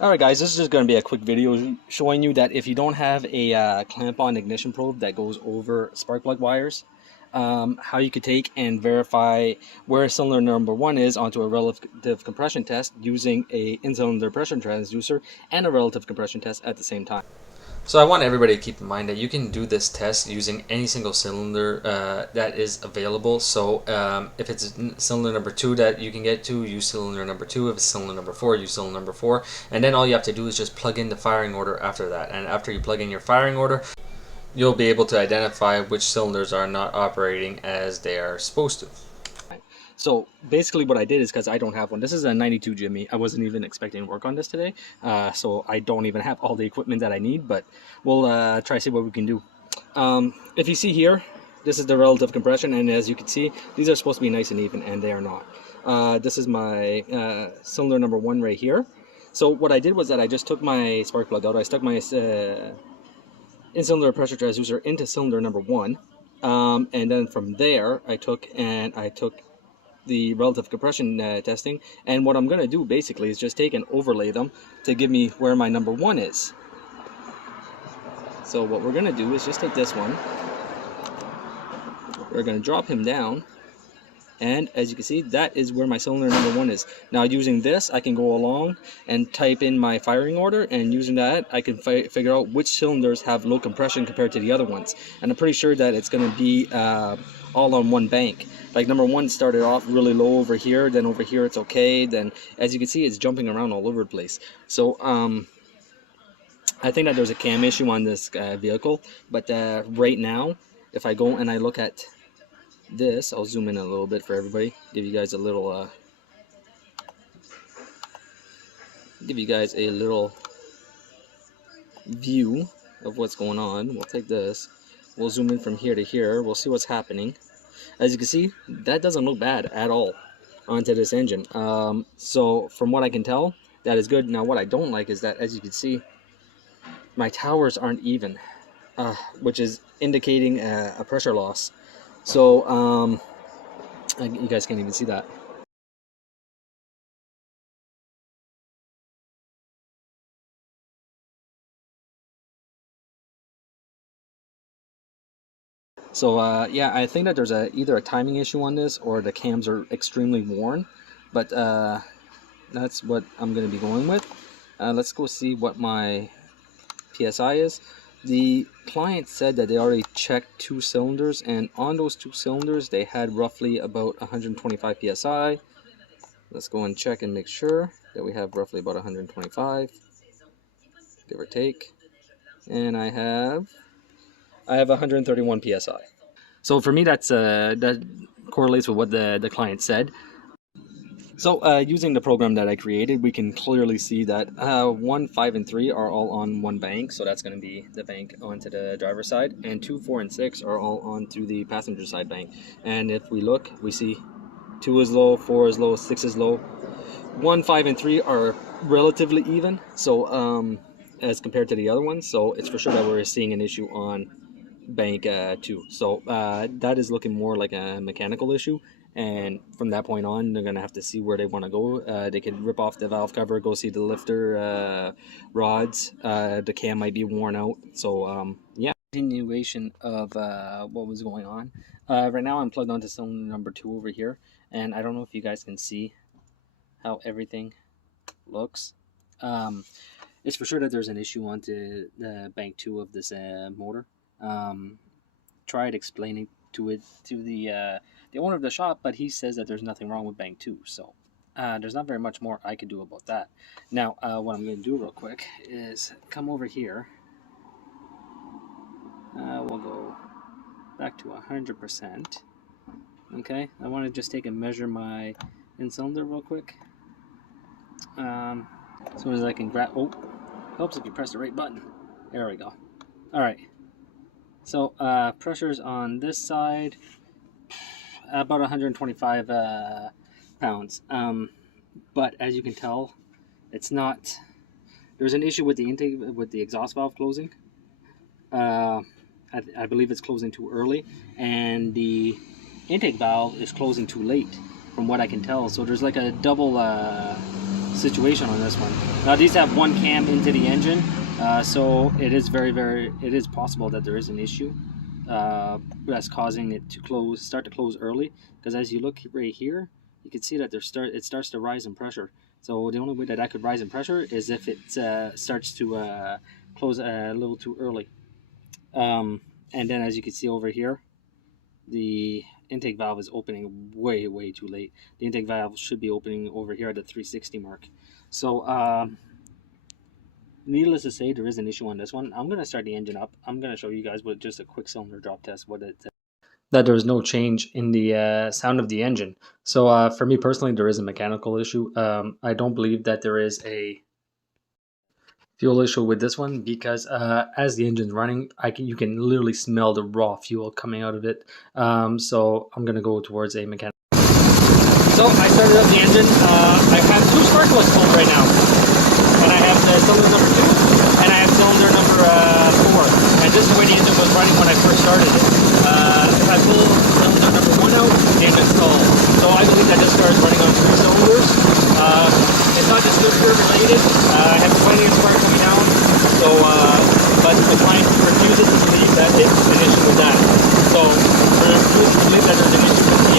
Alright guys, this is just going to be a quick video showing you that if you don't have a clamp-on ignition probe that goes over spark plug wires, how you could take and verify where cylinder number 1 is onto a relative compression test using a in-cylinder pressure transducer and a relative compression test at the same time. So I want everybody to keep in mind that you can do this test using any single cylinder that is available. So if it's cylinder number 2 that you can get to, use cylinder number 2. If it's cylinder number 4, use cylinder number 4. And then all you have to do is just plug in the firing order after that. And after you plug in your firing order, you'll be able to identify which cylinders are not operating as they are supposed to. So basically what I did is, because I don't have one, this is a 92 Jimmy. I wasn't even expecting to work on this today, so I don't even have all the equipment that I need, but we'll try to see what we can do. If you see here, this is the relative compression, and as you can see, these are supposed to be nice and even, and they are not. This is my cylinder number 1 right here. So what I did was that I just took my spark plug out, I stuck my in-cylinder pressure transducer into cylinder number 1, and then from there I took the relative compression testing, and what I'm going to do basically is just take and overlay them to give me where my number 1 is. So what we're going to do is just take this one, we're going to drop him down, and as you can see, that is where my cylinder number 1 is. Now using this, I can go along and type in my firing order, and using that I can figure out which cylinders have low compression compared to the other ones, and I'm pretty sure that it's going to be all on one bank. Like number 1 started off really low over here, then over here it's okay, then as you can see it's jumping around all over the place. So I think that there's a cam issue on this vehicle, but right now if I go and I look at this, I'll zoom in a little bit for everybody, give you guys a little view of what's going on. We'll take this, we'll zoom in from here to here, we'll see what's happening. As you can see, that doesn't look bad at all onto this engine. So from what I can tell, that is good. Now what I don't like is that, as you can see, my towers aren't even, which is indicating a pressure loss. So you guys can't even see that. So yeah, I think that there's either a timing issue on this or the cams are extremely worn, but that's what I'm going to be going with. Let's go see what my PSI is. The client said that they already checked 2 cylinders, and on those 2 cylinders they had roughly about 125 PSI. Let's go and check and make sure that we have roughly about 125, give or take. And I have 131 PSI. So for me, that correlates with what the client said. So using the program that I created, we can clearly see that 1, 5, and 3 are all on one bank, so that's going to be the bank onto the driver's side, and 2, 4, and 6 are all onto the passenger side bank. And if we look, we see 2 is low, 4 is low, 6 is low. 1, 5, and 3 are relatively even, so as compared to the other ones, so it's for sure that we're seeing an issue on bank 2. So that is looking more like a mechanical issue, and from that point on they're gonna have to see where they want to go. They could rip off the valve cover, go see the lifter rods. The cam might be worn out, so yeah. Continuation of what was going on. Right now I'm plugged onto cylinder number 2 over here, and I don't know if you guys can see how everything looks. It's for sure that there's an issue onto the bank 2 of this motor. Tried explaining to the owner of the shop, but he says that there's nothing wrong with bank 2, so there's not very much more I could do about that. Now what I'm going to do real quick is come over here. We'll go back to 100%. Okay, I want to just take and measure my in-cylinder real quick. As soon as I can grab, oh, helps if you press the right button. There we go. Alright, so pressures on this side, about 125 pounds. But as you can tell, it's not, there's an issue with the intake, with the exhaust valve closing. I believe it's closing too early, and the intake valve is closing too late, from what I can tell. So there's like a double situation on this one. Now these have one cam into the engine, so it is it is possible that there is an issue that's causing it to start to close early. Because as you look right here, you can see that it starts to rise in pressure. So the only way that could rise in pressure is if it starts to close a little too early. And then as you can see over here, the intake valve is opening way too late. The intake valve should be opening over here at the 360 mark. So needless to say, there is an issue on this one. I'm going to start the engine up. I'm going to show you guys with just a quick cylinder drop test that there is no change in the sound of the engine. So for me personally, there is a mechanical issue. I don't believe that there is a fuel issue with this one, because as the engine's running, you can literally smell the raw fuel coming out of it. So I'm gonna go towards a mechanical. So I started up the engine. I have two spark plugs pulled right now, and I have the cylinder number 2 and I have cylinder number 4. And this is the way the engine was running when I first started it. If I pull cylinder number 1 out, the engine stalled. So I believe that this car is running on 3 cylinders. It's not distributor related. I have plenty of spark coming down. So, but the client refuses to believe that it's an issue with that. So, refuses to believe that there's an issue with the